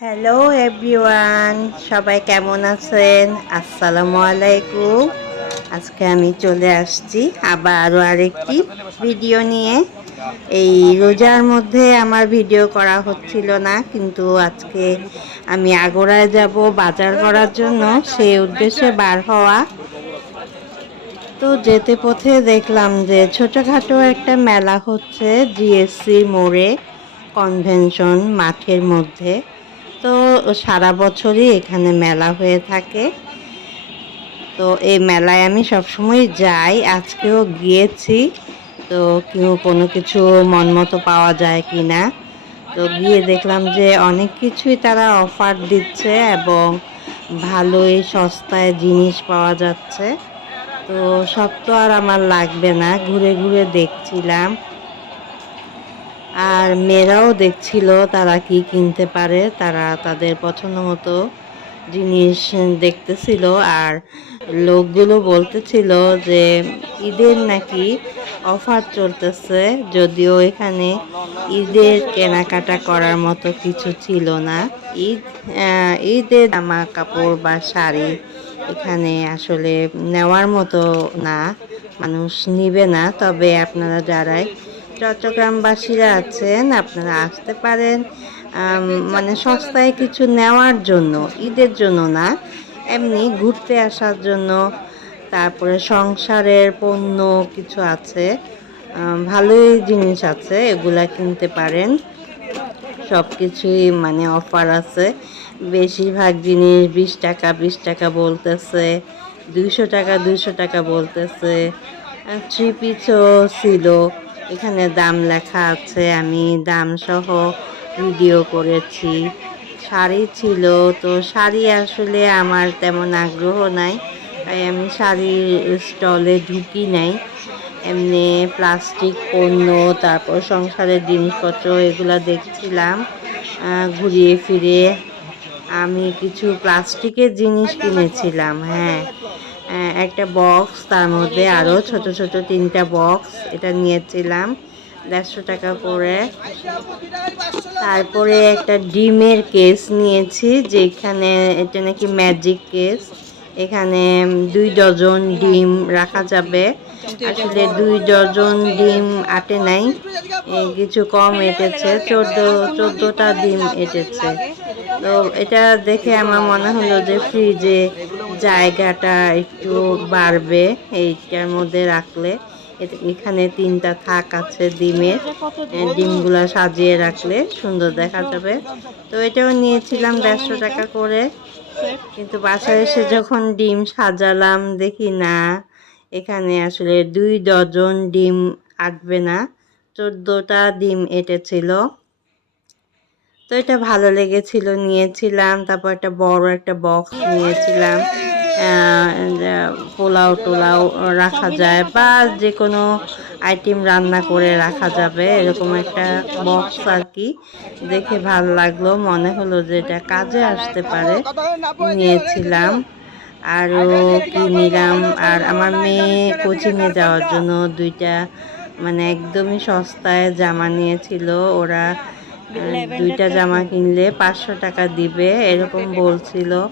Hello everyone সবাই কেমন আছেন? আসসালামু আলাইকুম। আজকে আমি চলে আসছি আবার আরও আরেকটি ভিডিও নিয়ে। এই রোজার মধ্যে আমার ভিডিও করা হচ্ছিল না, কিন্তু আজকে আমি আগোড়ায় যাব বাজার করার জন্য। সেই উদ্দেশ্যে বার হওয়া। তো যেতে পথে দেখলাম যে ছোটোখাটো একটা মেলা হচ্ছে জিএসসি মোড়ে কনভেনশন মাঠের মধ্যে। তো সারা বছরই এখানে মেলা হয়ে থাকে। তো এই মেলায় আমি সবসময় যাই, আজকেও গিয়েছি। তো কেউ কোনো কিছু মন মতো পাওয়া যায় কি না তো গিয়ে দেখলাম যে অনেক কিছুই তারা অফার দিচ্ছে এবং ভালোই সস্তায় জিনিস পাওয়া যাচ্ছে। তো সব তো আর আমার লাগবে না। ঘুরে ঘুরে দেখছিলাম। আর মেয়েরাও দেখছিল তারা কি কিনতে পারে, তারা তাদের পছন্দ মতো জিনিস দেখতেছিল আর লোকগুলো বলতেছিল যে ঈদের নাকি অফার চলতেছে, যদিও এখানে ঈদের কেনাকাটা করার মতো কিছু ছিল না। ঈদ ঈদের জামা কাপড় বা শাড়ি এখানে আসলে নেওয়ার মতো না, মানুষ নিবে না। তবে আপনারা যারাই চট্টগ্রামবাসীরা আছেন, আপনারা আসতে পারেন মানে সস্তায় কিছু নেওয়ার জন্য, ঈদের জন্য না, এমনি ঘুরতে আসার জন্য, তারপরে সংসারের পণ্য কিছু আছে ভালোই জিনিস আছে, এগুলা কিনতে পারেন সব কিছুই মানে অফার আছে, বেশিরভাগ জিনিস বিশ টাকা বিশ টাকা বলতেছে, দুইশো টাকা দুইশো টাকা বলতেছে থ্রি পিসও ছিল। এখানে দাম লেখা আছে, আমি দাম সহ ভিডিও করেছি। শাড়ি ছিল, তো শাড়ি আসলে আমার তেমন আগ্রহ নাই, তাই আমি শাড়ির স্টলে ঢুকি নাই। এমনি প্লাস্টিক পণ্য, তারপর সংসারের জিনিসপত্র এগুলো দেখছিলাম ঘুরিয়ে ফিরে আমি কিছু প্লাস্টিকের জিনিস কিনেছিলাম হ্যাঁ। একটা বক্স তার মধ্যে আরও ছোট ছোট তিনটা বক্স এটা নিয়েছিলাম দেড়শো টাকা করে। তারপরে একটা ডিমের কেস নিয়েছি, যেখানে এটা নাকি ম্যাজিক কেস এখানে দুই ডজন ডিম রাখা যাবে। আসলে দুই ডজন ডিম আটে নাই কিছু কম এঁটেছে, চোদ্দ, চোদ্দোটা ডিম এঁটেছে। তো এটা দেখে আমার মনে হলো যে ফ্রিজে জায়গাটা একটু বাড়বে, এইটার মধ্যে রাখলে। এখানে তিনটা থাক আছে ডিমের। ডিমগুলো সাজিয়ে রাখলে সুন্দর দেখা যাবে। তো এটাও নিয়েছিলাম দেড়শো টাকা করে। কিন্তু বাসায় এসে যখন ডিম সাজালাম, দেখি না, এখানে আসলে দুই ডজন ডিম আটবে না। চোদ্দোটা ডিম এঁটেছিল। তো এটা ভালো লেগেছিল, নিয়েছিলাম। তারপর একটা বড় একটা বক্স নিয়েছিলাম। পোলাও টোলাও রাখা যায় বা যে কোনো আইটেম রান্না করে রাখা যাবে, এরকম একটা বক্স আর কি। দেখে ভালো লাগল, মনে হলো যে এটা কাজে আসতে পারে। নিয়েছিলাম। আরও কি নিলাম, আর আমার মেয়ে কোচিংয়ে যাওয়ার জন্য দুইটা মানে একদমই সস্তায় জামা নিয়েছিল। ওরা দুইটা জামা কিনলে পাঁচশো টাকা দিবে এরকম বলছিল।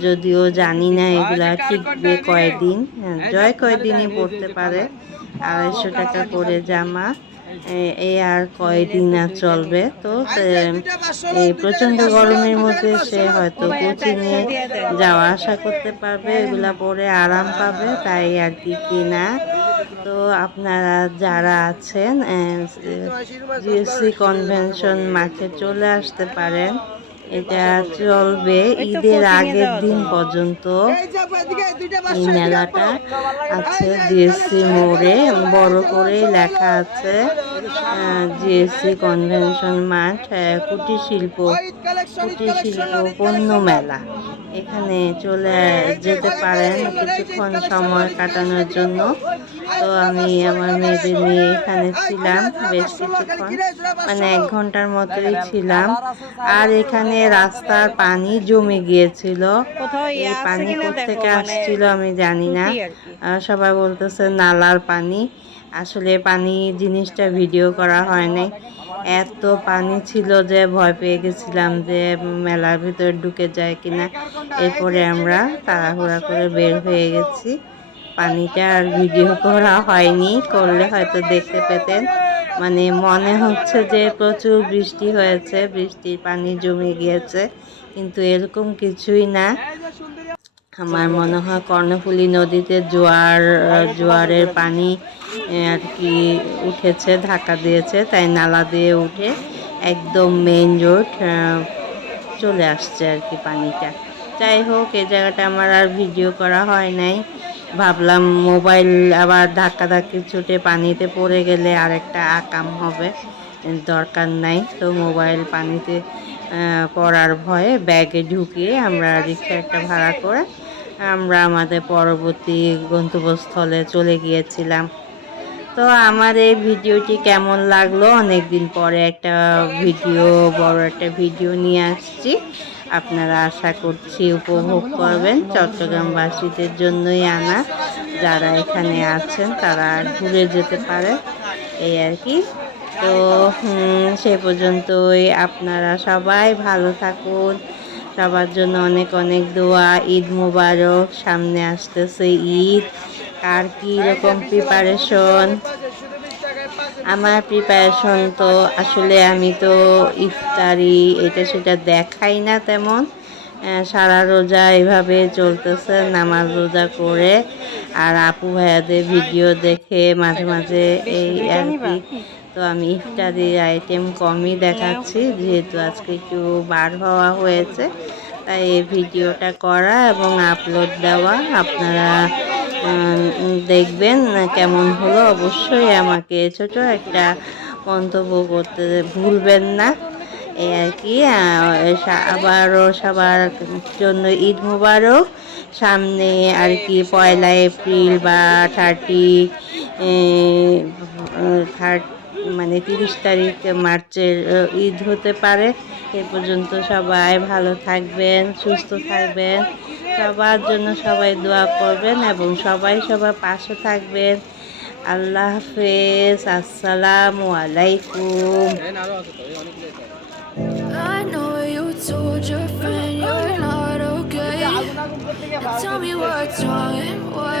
যদিও জানি না এগুলা টিকবে কয়দিন। হ্যাঁ, জয় কয়দিনই পড়তে পারে। আড়াইশো টাকা করে জামা। এ- এই আর কয়দিন আর চলবে? তো সে- এই প্রচণ্ড গরমের মধ্যে সে হয়তো কোচিংয়ে যাওয়া আসা করতে পারবে। এগুলা পরে আরাম পাবে তাই আর কি কিনা। তো আপনারা যারা আছেন জিএসসি কনভেনশন মাঠে চলে আসতে পারেন। এটা চলবে ঈদের আগের দিন পর্যন্ত এই মেলাটা। আছে জিএসসি মোড়ে, বড় করে লেখা আছে জিএসসি কনভেনশন মাঠ কুটির শিল্প কুটির শিল্প পণ্য মেলা। এখানে চলে যেতে পারেন কিছুক্ষণ সময় কাটানোর জন্য। তো আমি আমার মেয়েদের নিয়ে এখানে ছিলাম বেশ কিছুক্ষণ। মানে এক ঘণ্টার মতোই ছিলাম। আর এখানে রাস্তার পানি জমে গিয়েছিল। এই পানি থেকে আসছিল আমি জানি না। সবাই বলতেছে নালার পানি। আসলে পানি জিনিসটা ভিডিও করা হয় নাই। এত পানি ছিল যে ভয় পেয়ে গেছিলাম যে মেলার ভিতরে ঢুকে যায় কিনা। এরপরে আমরা তাড়াহুড়া করে বের হয়ে গেছি। পানিটা আর ভিডিও করা হয়নি, করলে হয়তো দেখতে পেতেন। মানে মনে হচ্ছে যে প্রচুর বৃষ্টি হয়েছে, বৃষ্টির পানি জমে গিয়েছে, কিন্তু এরকম কিছুই না। আমার মনে হয় কর্ণফুলী নদীতে জোয়ার, জোয়ারের পানি আর কি উঠেছে, ধাক্কা দিয়েছে, তাই নালা দিয়ে উঠে একদম মেইন রোড চলে আসছে আর কি পানিটা। যাই হোক এই জায়গাটা আমার আর ভিডিও করা হয় নাই। ভাবলাম মোবাইল আবার ধাক্কা ধাক্কি ছুটে পানিতে পড়ে গেলে আরেকটা আকাম হবে। দরকার নাই। তো মোবাইল পানিতে পড়ার ভয়ে ব্যাগে ঢুকিয়ে আমরা রিক্সা একটা ভাড়া করে আমরা আমাদের পরবর্তী গন্তব্যস্থলে চলে গিয়েছিলাম। তো আমার এই ভিডিওটি কেমন লাগল? অনেক দিন পরে একটা ভিডিও, বড় একটা ভিডিও নিয়ে আসছি। আপনারা আশা করছি উপভোগ করবেন চট্টগ্রামবাসীদের জন্যই আনা। যারা এখানে আছেন, তারা ঘুরে যেতে পারে এই আর কি। তো সে পর্যন্তই আপনারা সবাই ভালো থাকুন। সবার জন্য অনেক অনেক দোয়া। ঈদ মুবারক। সামনে আসতেছে ঈদ। কার কী রকম প্রিপারেশন আমার প্রিপারেশন তো আসলে আমি তো ইফতারি এটা সেটা দেখাই না তেমন। সারা রোজা এভাবে চলতেছে, নামাজ রোজা করে। আর আপু ভাইয়াদের ভিডিও দেখে মাঝে মাঝে এই আর কি। তো আমি ইফতারির আইটেম কমই দেখাচ্ছি, যেহেতু আজকে একটু বার হওয়া হয়েছে। তাই এই ভিডিওটা করা এবং আপলোড দেওয়া। আপনারা দেখবেন কেমন হলো, অবশ্যই আমাকে ছোট একটা মন্তব্য করতে ভুলবেন না। এই আর কি আবারও সবার জন্য ঈদ মুবারক। সামনে আর কি পয়লা এপ্রিল বা থার্টি থার্ড মানে তিরিশ তারিখ মার্চের ঈদ হতে পারে। এ পর্যন্ত সবাই ভালো থাকবেন, সুস্থ থাকবেন। সবার জন্য সবাই দোয়া করবেন এবং সবাই সবার পাশে থাকবেন। আল্লাহ হাফেজ। আসসালাম আলাইকুম। Tell me what's wrong and why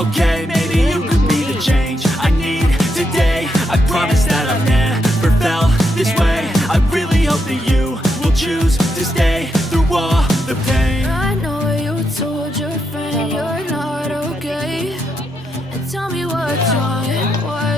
Okay, maybe you could be the change I need today. I promise that I've never felt this way. I really hope that you will choose to stay through all the pain. I know you told your friend you're not okay. And tell me what's wrong. And why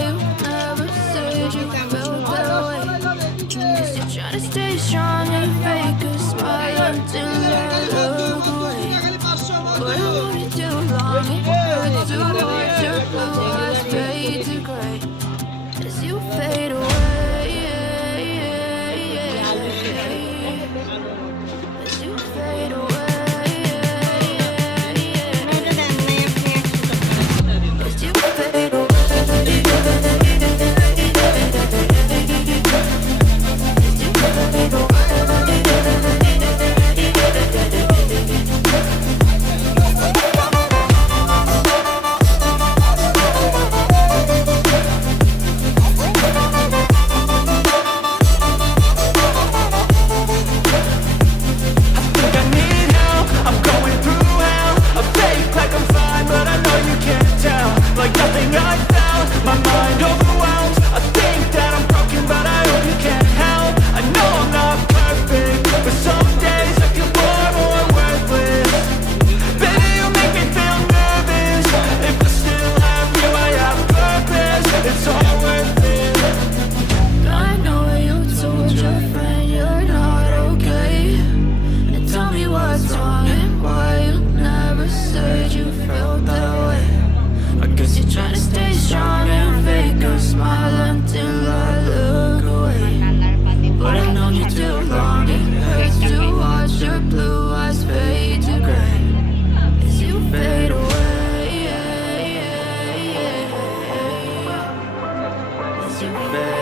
bed.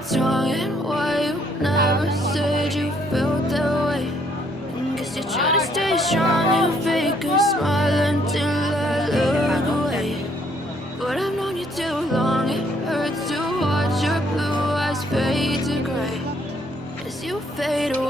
what's wrong and why you never said you felt that way. Guess you're trying to stay strong you fake a smile until I look away. But I've known you too long, it hurts to watch your blue eyes fade to gray as you fade away.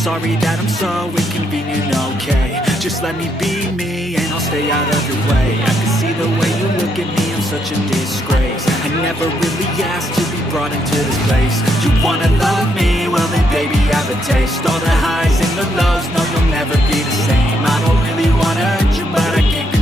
sorry that I'm so inconvenient, okay. Just let me be me and I'll stay out of your way. I can see the way you look at me, I'm such a disgrace. I never really asked to be brought into this place. You wanna love me, well then baby I have a taste. All the highs and the lows, no you'll never be the same. I don't really wanna hurt you but I can't